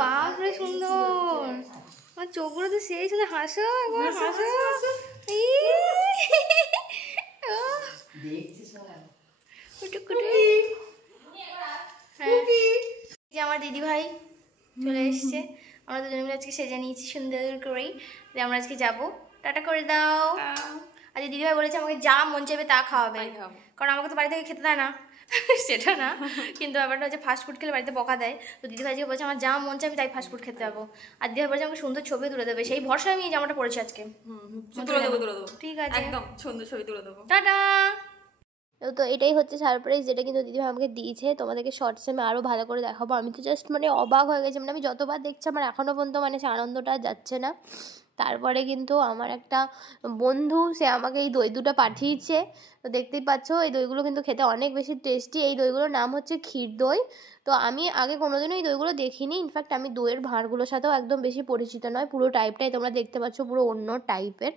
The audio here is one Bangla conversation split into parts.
বাপরে সুন্দর, আমার চোখগুলো তো সেই সাথে হাসো, একবার হাসো। আমার দিদি ভাই চলে এসছে, আমরা দুজনে মিলে আজকে সেজে নিয়েছি সুন্দর করেই, আমরা আজকে যাবো। টাটা করে দাও। আজকে দিদি ভাই বলেছে আমাকে যা মন চাইবে তা খাওয়াবে, কারণ আমাকে তো বাড়ি থেকে খেতে দেয় না সেটা না, কিন্তু ব্যাপারটা হচ্ছে ফাস্টফুড খেলে বাড়িতে বকা দেয়। তো দিদি ভাই বলছে আমার যা মন চাইবে তাই ফাস্টফুড খেতে যাবো। আর দিদি ভাই বলছে আমাকে সুন্দর ছবি তুলে দেবে, সেই ভরসায় আমি এই জামাটা পরেছি আজকে। ঠিক আছে, একদম সুন্দর ছবি তুলে দেবো। টাটা। তো এটাই হচ্ছে সারপ্রাইজ, যেটা কিন্তু দিদিভাই আমাকে দিয়েছে। তোমাদেরকে শর্টসে আমি আরও ভালো করে দেখাবো। আমি তো জাস্ট মানে অবাক হয়ে গেছি, মানে আমি যতবার দেখছি আমার এখনও পর্যন্ত মানে সে আনন্দটা যাচ্ছে না। তারপরে কিন্তু আমার একটা বন্ধু সে আমাকে এই দই দুটো পাঠিয়েছে, তো দেখতেই পাচ্ছ এই দইগুলো কিন্তু খেতে অনেক বেশি টেস্টি। এই দইগুলোর নাম হচ্ছে ক্ষীর দই। তো আমি আগে কোনোদিনও এই দইগুলো দেখিনি, ইনফ্যাক্ট আমি দইয়ের ভাঁড়গুলোর সাথেও একদম বেশি পরিচিত নয়। পুরো টাইপটাই তোমরা দেখতে পাচ্ছ পুরো অন্য টাইপের।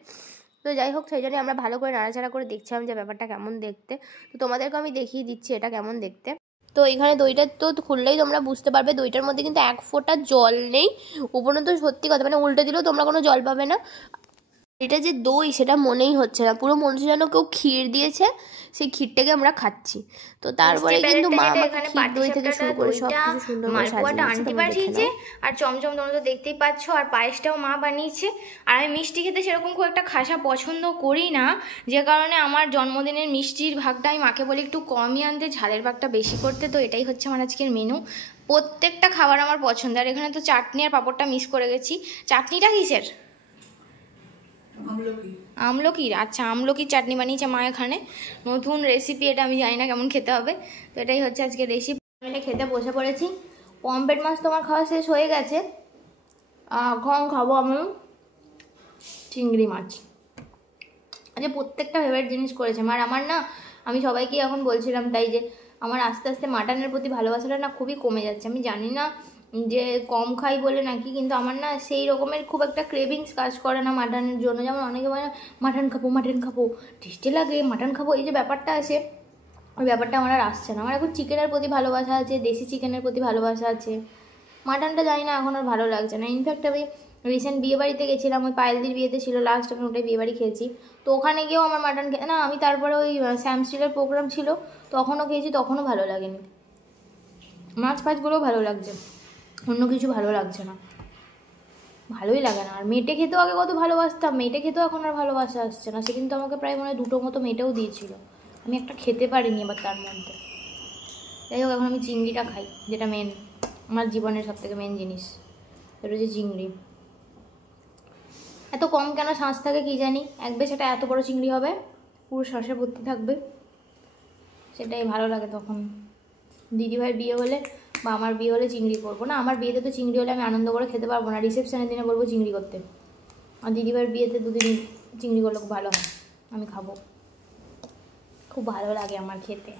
তো যাই হোক, সেই জন্যই আমরা ভালো করে নাড়াচাড়া করে দেখছিলাম যে ব্যাপারটা কেমন দেখতে। তো তোমাদেরকে আমি দেখিয়ে দিচ্ছি এটা কেমন দেখতে। তো এখানে দইটা তো খুললেই তোমরা বুঝতে পারবে, দইটার মধ্যে কিন্তু এক ফোঁটা জল নেই। উপরন্ত সত্যি কথা, মানে উল্টে দিলেও তোমরা কোনো জল পাবে না। এটা যে দই সেটা মনেই হচ্ছে না, পুরো মনে হচ্ছে যেন কেউ ক্ষীর দিয়েছে, সেই ক্ষীরটাকে আমরা খাচ্ছি। তো তারপরে কিন্তু মা আমাকে ক্ষীর দই থেকে শুরু করে সব কিছু সুন্দর করে সাজিয়ে পাঠিয়েছে। আর চমচম তোমরা তো দেখতেই পাচ্ছ, আর পায়েসটাও মা বানিয়েছে। আর আমি মিষ্টি খেতে সেরকম খুব একটা খাসা পছন্দ করি না, যে কারণে আমার জন্মদিনের মিষ্টির ভাগটা আমি মাকে বলি একটু কমই আনতে, ঝালের ভাগটা বেশি করতে। তো এটাই হচ্ছে আমার আজকের মেনু। প্রত্যেকটা খাবার আমার পছন্দ। আর এখানে তো চাটনি আর পাঁপড়টা মিস করে গেছি। চাটনিটা কিসের? আমলকির। আচ্ছা, আমলকির চাটনি বানিয়েছে মা এখানে, নতুন রেসিপি এটা, আমি জানি না কেমন খেতে হবে। তো এটাই হচ্ছে আজকে রেসিপি। আমি খেতে বসে পড়েছি। পম্পেট মাছ তোমার খাওয়া শেষ হয়ে গেছে, এখন খাবো আমি চিংড়ি মাছ। আচ্ছা, প্রত্যেকটা ফেভারিট জিনিস করেছে মার আমার না। আমি সবাইকে এখন বলছিলাম তাই, যে আমার আস্তে আস্তে মাটনের প্রতি ভালোবাসাটা না খুবই কমে যাচ্ছে। আমি জানি না যে কম খাই বলে নাকি, কিন্তু আমার না সেই রকমের খুব একটা ক্রেভিংস কাজ করে না মাটনের জন্য। যেমন অনেকে বলে মাটন খাবো, মাটন খাবো, টেস্টি লাগে, মাটন খাবো, এই যে ব্যাপারটা আছে, ওই ব্যাপারটা আমার আর আসছে না। আমার এখন চিকেনের প্রতি ভালোবাসা আছে, দেশি চিকেনের প্রতি ভালোবাসা আছে। মাটনটা জানি না এখন আর ভালো লাগছে না। ইনফ্যাক্ট আমি রিসেন্ট বিয়েবাড়িতে গেছিলাম, ওই পায়েলদির বিয়েতে ছিল লাস্ট, আমি ওটাই বিয়েবাড়ি খেয়েছি। তো ওখানে গিয়েও আমার মাটন না, আমি তারপরে ওই স্যাম স্টিলের প্রোগ্রাম ছিল তখনও খেয়েছি, তখনও ভালো লাগেনি। মাছ ফাছগুলোও ভালো লাগছে, অন্য কিছু ভালো লাগছে না, ভালোই লাগে না। আর মেটে খেতেও আগে কত ভালোবাসতাম, মেটে খেতেও এখন আর ভালোবাসা আসছে না। সেদিন তো আমাকে প্রায় মনে হয় 2টো মতো মেটেও দিয়েছিল, আমি একটা খেতে পারিনি এবার তার মধ্যে। যাই হোক, এখন আমি চিংড়িটা খাই, যেটা মেন আমার জীবনের সবথেকে মেন জিনিস, এটা হচ্ছে চিংড়ি। এত কম কেন শাঁস থাকে কি জানি, একবার সেটা এত বড় চিংড়ি হবে, পুরো শাঁসে ভর্তি থাকবে, সেটাই ভালো লাগে। তখন দিদিভাইয়ের বিয়ে হলে বা আমার বিয়ে হলে চিংড়ি করবো না। আমার বিয়েতে তো চিংড়ি হলে আমি আনন্দ করে খেতে পারবো না, রিসেপশনের দিনে বলবো চিংড়ি করতে। আর দিদিভাইয়ের বিয়েতে 2 দিন চিংড়ি করলে খুব ভালো হয়, আমি খাবো, খুব ভালো লাগে আমার খেতে।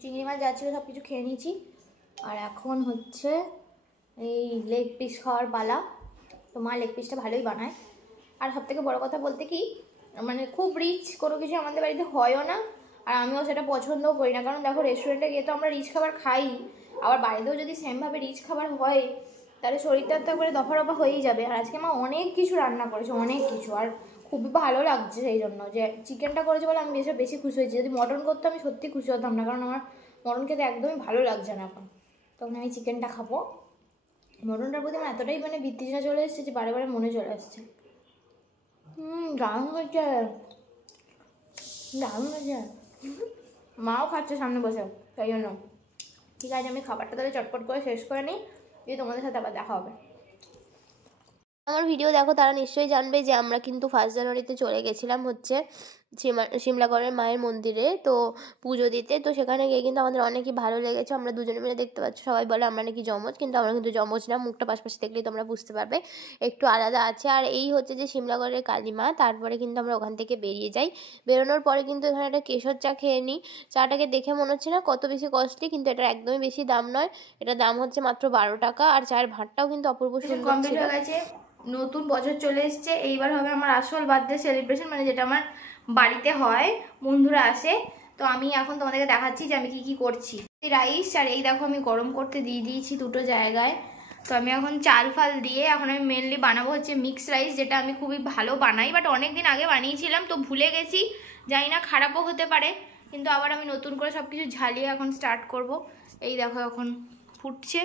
চিংড়ি মাছ যা ছিল সব কিছু খেয়ে নিয়েছি, আর এখন হচ্ছে এই লেগ পিস খাওয়ার পালা। তো মা লেগ পিসটা ভালোই বানায়। আর সবথেকে বড় কথা বলতে কি, মানে খুব রিচ কোনো কিছু আমাদের বাড়িতে হয়ও না, আর আমিও সেটা পছন্দও করি না। কারণ দেখো, রেস্টুরেন্টে গিয়ে তো আমরা রিচ খাবার খাই, আবার বাড়িতেও যদি সেমভাবে রিচ খাবার হয় তাহলে শরীরটা তো একবারে দফা রফা হয়েই যাবে। আর আজকে মা অনেক কিছু রান্না করেছে, অনেক কিছু, আর খুবই ভালো লাগছে। সেই জন্য যে চিকেনটা করেছে বলে আমি বেশি খুশি হয়েছি। যদি মটন করতো আমি সত্যি খুশি হতাম না, কারণ আমার মটন খেতে একদমই ভালো লাগছে না এখন। তখন আমি চিকেনটা খাবো। মটনটার প্রতি আমার এতটাই মানে বৃত্তিটা চলে এসছে যে বারে বারে মনে চলে আসছে। দারুণ হয়েছে, দারুণ হয়েছে। মাও খাচ্ছে সামনে বসে, তাই জন্য। ঠিক আছে, আমি খাবারটা তাহলে চটপট করে শেষ করে নিই, দিয়ে তোমাদের সাথে আবার দেখা হবে। আমার ভিডিও দেখো তারা নিশ্চয়ই জানবে যে আমরা কিন্তু 1 জানুয়ারিতে চলে গেছিলাম হচ্ছে সিমলাগড়ের মায়ের মন্দিরে তো পুজো দিতে। তো সেখানে গিয়ে কিন্তু আমাদের অনেকই ভালো লেগেছে। আমরা দুজনে মিলে, দেখতে পাচ্ছ সবাই বলে আমরা নাকি যমজ, কিন্তু আমরা কিন্তু যমজ না, মুখটা পাশাপাশি দেখলেই তোমরা বুঝতে পারবে একটু আলাদা আছে। আর এই হচ্ছে যে সিমলাগড়ের কালীমা। তারপরে কিন্তু আমরা ওখান থেকে বেরিয়ে যাই। বেরোনোর পরে কিন্তু এখানে একটা কেশর চা খেয়ে নিই। চাটাকে দেখে মনে হচ্ছে না কত বেশি কস্টলি, কিন্তু এটার একদমই বেশি দাম নয়, এটার দাম হচ্ছে মাত্র 12 টাকা। আর চায়ের ভাতটাও কিন্তু অপূর্ব সুন্দর কমপ্লিট হয়ে গেছে। নতুন বছর চলে এসছে, এইবার হবে আমার আসল বার্থডে সেলিব্রেশন, মানে যেটা আমার বাড়িতে হয়, বন্ধুরা আসে। তো আমি এখন তোমাদেরকে দেখাচ্ছি যে আমি কি করছি। এই রাইস আর এই দেখো আমি গরম করতে দিয়ে দিয়েছি দুটো জায়গায়। তো আমি এখন চাল ফাল দিয়ে এখন আমি মেনলি বানাবো হচ্ছে মিক্স রাইস, যেটা আমি খুবই ভালো বানাই, বাট অনেক দিন আগে বানিয়েছিলাম তো ভুলে গেছি, জানি না খারাপও হতে পারে, কিন্তু আবার আমি নতুন করে সব কিছু ঝালিয়ে এখন স্টার্ট করব। এই দেখো এখন ফুটছে,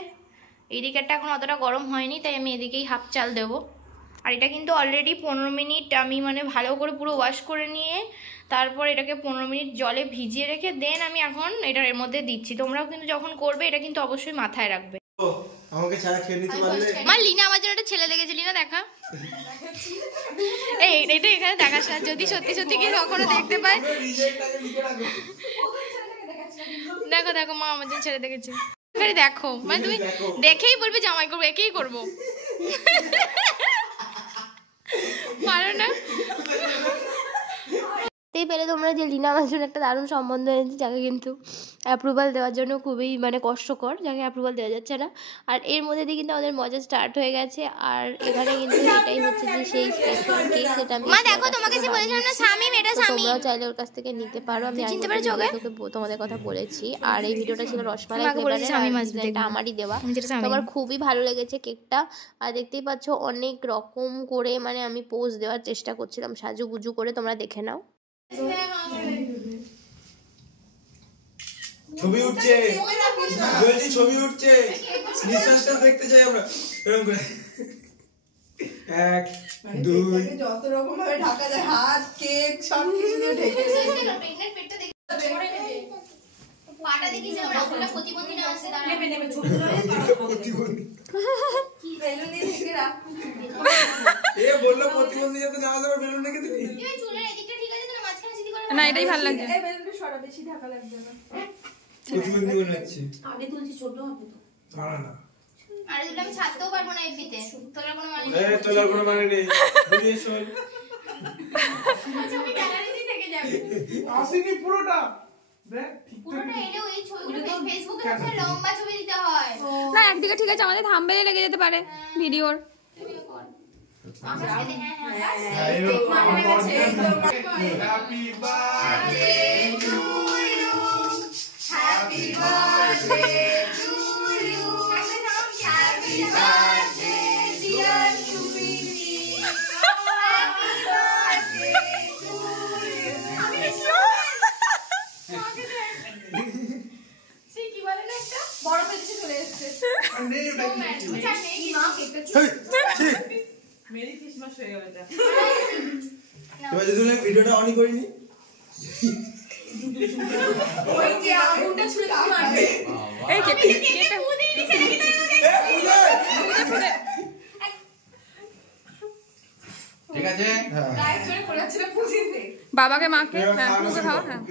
এই দিকেরটা এখন অতটা গরম হয়নি, তাই আমি এদিকেই হাফ চাল দেবো। আর এটা কিন্তু অলরেডি 15 মিনিট আমি মানে ভালো করে পুরো ওয়াশ করে নিয়ে তারপর এটাকে 15 মিনিট জলে ভিজিয়ে রেখে দেন আমি এখন এটার এর মধ্যে দিচ্ছি। তোমরাও কিন্তু যখন করবে এটা কিন্তু অবশ্যই মাথায় রাখবে। আমাকে ছাড়া খেয়ে নিতে পারলে। মা লিনা আমার জন্য একটা ছেলে দেখেছে, লিনা দেখা এই এটা এখানে দেখাস না, যদি সত্যি সত্যি কেউ কখনো দেখতে পায়। দেখো দেখো মা আমার জন্য ছেলে দেখেছে, দেখো মানে তুমি দেখেই বলবে জামাই করবো, একেই করবো পারো না। পেলে তোমরা যে লিনা আমার জন্য একটা দারুণ সম্বন্ধ এনেছে, যাকে কিন্তু অ্যাপ্রুভাল দেওয়ার জন্য খুবই মানে কষ্টকর, যাকে অ্যাপ্রুভাল দেওয়া যাচ্ছে না। আর এর মধ্যে দিয়ে কিন্তু আমাদের মজা স্টার্ট হয়ে গেছে। আর এখানে কিন্তু এটাই হচ্ছে যে সেই স্পেশাল কেক, যেটা আমি দেখো তোমাকে যে বলেছিলাম না শামিম, এটা শামিম, তোমরাও চাইলে ওর কাছ থেকে নিতে পারো। আমি চিনতে পেরেছি ওকে, তোকে তোমাদের কথা বলেছি। আর এই ভিডিওটা ছিল রসমালাই ফ্লেভারের, এটা আমারই দেওয়া। আমার খুবই ভালো লেগেছে কেকটা। আর দেখতেই পাচ্ছ অনেক রকম করে মানে আমি পোজ দেওয়ার চেষ্টা করছিলাম সাজুগুজু করে, তোমরা দেখে নাও। ছবি উঠছে, বলছি ছবি উঠছে, নিঃশ্বাসটা দেখতে চাই আমরা এরকম করে। 1 2 যত রকম ভাবে ঢাকা যায়, হাত কেক সব কিছু দিয়ে ঢেকে পাটা দেখি যে আমরা আসলে প্রতিবন্ধী না আছে, দাঁড়া নেবে নেবে ছবি প্রতিবন্ধী কি বেলুন দিয়ে ঢেকে রাখ। এ বললো প্রতিবন্ধী যাতে না আসে, বেলুন রেখে দিবি। তুমি চুলের এদিকটা ঠিক আছে, তোর মাঝখানে সিধি করে না, এটাই ভালো লাগছে। এই বেলুনটা সরা, বেশি ঢাকা লাগবে না। প্রতিবন্ধী মনে হচ্ছে। আগে তুলছি ছোট হবে তো। না না, আরে দুটো আমি ছাড়তেও পারবো না এফবিতে, তোলার কোনো মানে নেই। এ তোলার কোনো মানে নেই, বুঝিয়ে শোন। ছবি গ্যালারিতেই থেকে যাবে, আসেনি পুরোটা দেখ, পুরোটা এলে ওই ছবিগুলো ফেসবুকে সবচেয়ে লম্বা ছবি দিতে হয়। না একদিকে ঠিক আছে, আমাদের থাম্বনেলে লেগে যেতে পারে ভিডিওর। তুমিও কর আমার সাথে। হ্যাঁ happy birthday to you, happy birthday to you, happy birthday dear Sumiti, happy birthday to you. আমি কি বলে না, একটা বড় পেছে চলে এসেছে। মেরি ক্রিসমাস হয়ে গেল এটা। এবার যদি ভিডিওটা অনই করিনি, ওই যে আগুনটা ছুঁড়ে মারবে। এই কেকটা মুদি দিছে নাকি তার মধ্যে? ঠিক আছে। গায়ে চড়ে পড়ে যাচ্ছে না পুজিতে। বাবাকে মাকে হ্যাঁ পুরো খাও। হ্যাঁ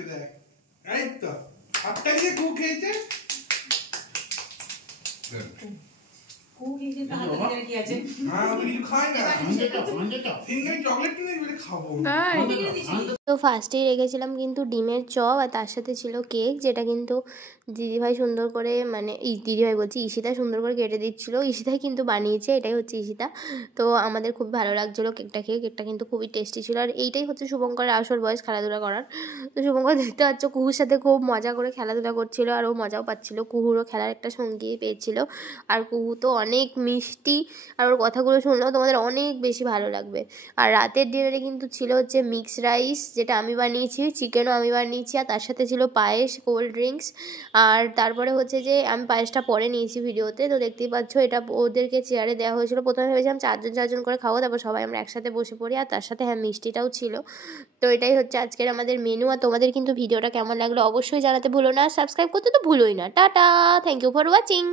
এই তো আপটা দিয়ে কু খেয়েছে। তো ফার্স্টেই রেখেছিলাম কিন্তু ডিমের চপ, আর তার সাথে ছিল কেক, যেটা কিন্তু দিদিভাই সুন্দর করে মানে দিদিভাই বলছি ঈশিতা সুন্দর করে কেটে দিচ্ছিলো। ঈশিতাই কিন্তু বানিয়েছে, এটাই হচ্ছে ঈশিতা। তো আমাদের খুব ভালো লাগছিলো কেকটা খেয়ে, কেকটা কিন্তু খুবই টেস্টি ছিল। আর এইটাই হচ্ছে শুভঙ্করের আসল বয়স খেলাধুলা করার। তো শুভঙ্কর দেখতে পাচ্ছ কুহুর সাথে খুব মজা করে খেলাধুলা করছিল, আর ও মজাও পাচ্ছিলো। কুহুরও খেলার একটা সঙ্গী পেয়েছিল, আর কুহু তো অনেক মিষ্টি, আর ওর কথাগুলো শুনলেও তোমাদের অনেক বেশি ভালো লাগবে। আর রাতের ডিনারে কিন্তু ছিল হচ্ছে মিক্স রাইস, যেটা আমি বানিয়েছি, চিকেনও আমি বানিয়েছি, আর তার সাথে ছিল পায়েস, কোল্ড ড্রিঙ্কস। আর তারপরে হচ্ছে যে আমি পায়েসটা পরে নিয়েছি ভিডিওতে, তো দেখতেই পাচ্ছ এটা ওদেরকে চেয়ারে দেওয়া হয়েছিল। প্রথমে ভেবেছিলাম 4 জন করে খাবো, তারপর সবাই আমরা একসাথে বসে পড়ি। আর তার সাথে হ্যাঁ মিষ্টিটাও ছিল। তো এটাই হচ্ছে আজকের আমাদের মেনু। আর তোমাদের কিন্তু ভিডিওটা কেমন লাগলো অবশ্যই জানাতে ভুলো না, সাবস্ক্রাইব করতে তো ভুলোই না। Tata, thank you for watching.